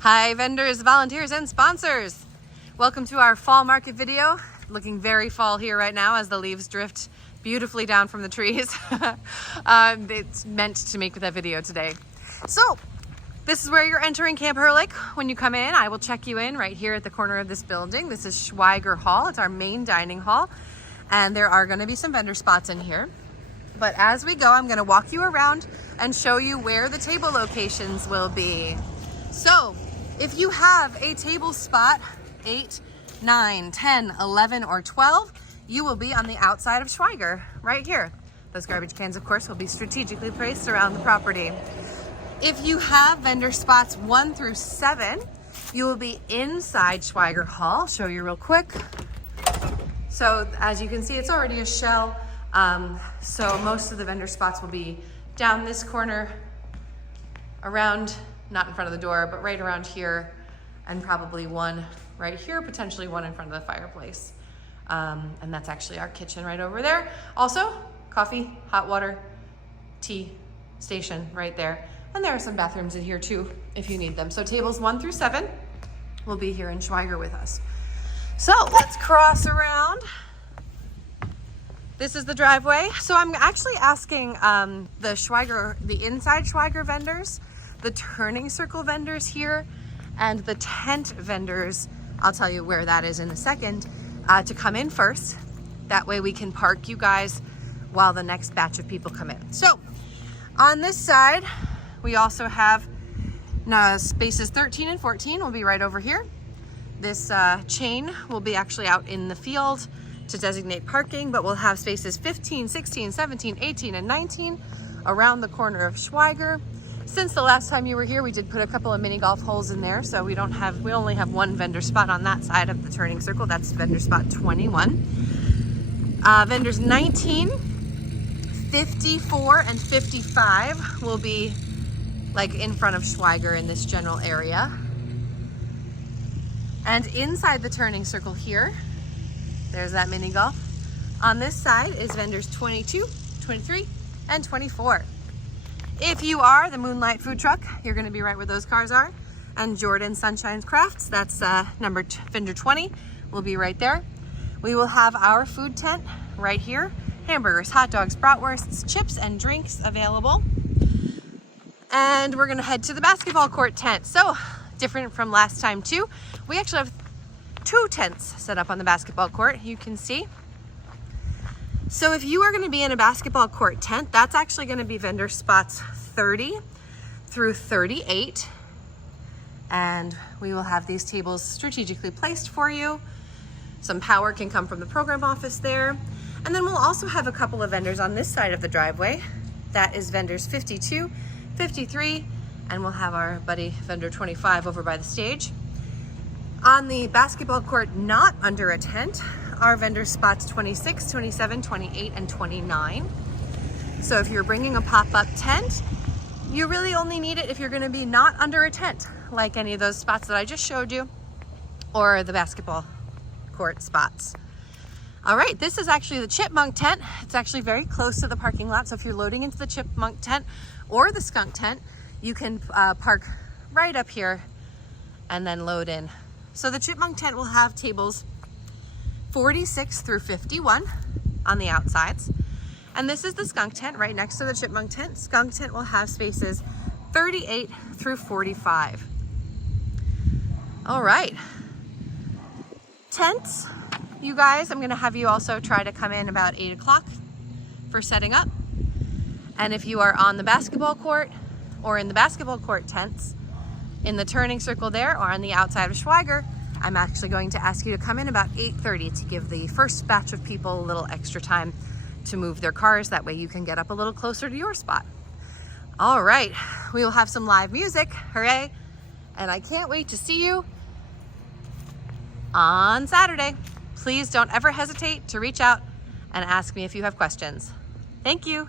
Hi vendors, volunteers, and sponsors. Welcome to our fall market video. Looking very fall here right now as the leaves drift beautifully down from the trees. It's meant to make that video today. So this is where you're entering Camp Herlick. When you come in, I will check you in right here at the corner of this building. This is Schweiger Hall. It's our main dining hall. And there are gonna be some vendor spots in here. But as we go, I'm gonna walk you around and show you where the table locations will be. So if you have a table spot, 8, 9, 10, 11, or 12, you will be on the outside of Schweiger, right here. Those garbage cans, of course, will be strategically placed around the property. If you have vendor spots 1 through 7, you will be inside Schweiger Hall. I'll show you real quick. So as you can see, it's already a shell. So most of the vendor spots will be down this corner, around, not in front of the door, but right around here, and probably one right here, potentially one in front of the fireplace. And that's actually our kitchen right over there. Also, coffee, hot water, tea station right there. And there are some bathrooms in here too, if you need them. So tables 1 through 7 will be here in Schweiger with us. So let's cross around. This is the driveway. So I'm actually asking the inside Schweiger vendors, the turning circle vendors here, and the tent vendors, I'll tell you where that is in a second, to come in first. That way we can park you guys while the next batch of people come in. So on this side, we also have spaces 13 and 14 will be right over here. This chain will be actually out in the field to designate parking, but we'll have spaces 15, 16, 17, 18, and 19 around the corner of Schweiger. Since the last time you were here, we did put a couple of mini golf holes in there, so we only have one vendor spot on that side of the turning circle. That's vendor spot 21. Vendors 19, 54, and 55 will be like in front of Schweiger in this general area. And inside the turning circle here, there's that mini golf. On this side is vendors 22, 23, and 24. If you are the Moonlight Food Truck, you're gonna be right where those cars are. And Jordan Sunshine's Crafts, that's vendor 20, will be right there. We will have our food tent right here. Hamburgers, hot dogs, bratwursts, chips, and drinks available. And we're gonna head to the basketball court tent. So, different from last time too, we actually have 2 tents set up on the basketball court, you can see. So if you are gonna be in a basketball court tent, that's actually gonna be vendor spots 30 through 38. And we will have these tables strategically placed for you. Some power can come from the program office there. And then we'll also have a couple of vendors on this side of the driveway. That is vendors 52, 53, and we'll have our buddy vendor 25 over by the stage. On the basketball court not under a tent are vendor spots 26, 27, 28, and 29. So if you're bringing a pop-up tent, you really only need it if you're gonna be not under a tent, like any of those spots that I just showed you, or the basketball court spots. All right, this is actually the chipmunk tent. It's actually very close to the parking lot. So if you're loading into the chipmunk tent or the skunk tent, you can park right up here and then load in. So the chipmunk tent will have tables 46 through 51 on the outsides. And this is the skunk tent right next to the chipmunk tent. Skunk tent will have spaces 38 through 45. All right. Tents, you guys, I'm gonna have you also try to come in about 8 o'clock for setting up. And if you are on the basketball court or in the basketball court tents, in the turning circle there or on the outside of Schweiger, I'm actually going to ask you to come in about 8:30 to give the first batch of people a little extra time to move their cars. That way you can get up a little closer to your spot. All right, we will have some live music, hooray. And I can't wait to see you on Saturday. Please don't ever hesitate to reach out and ask me if you have questions. Thank you.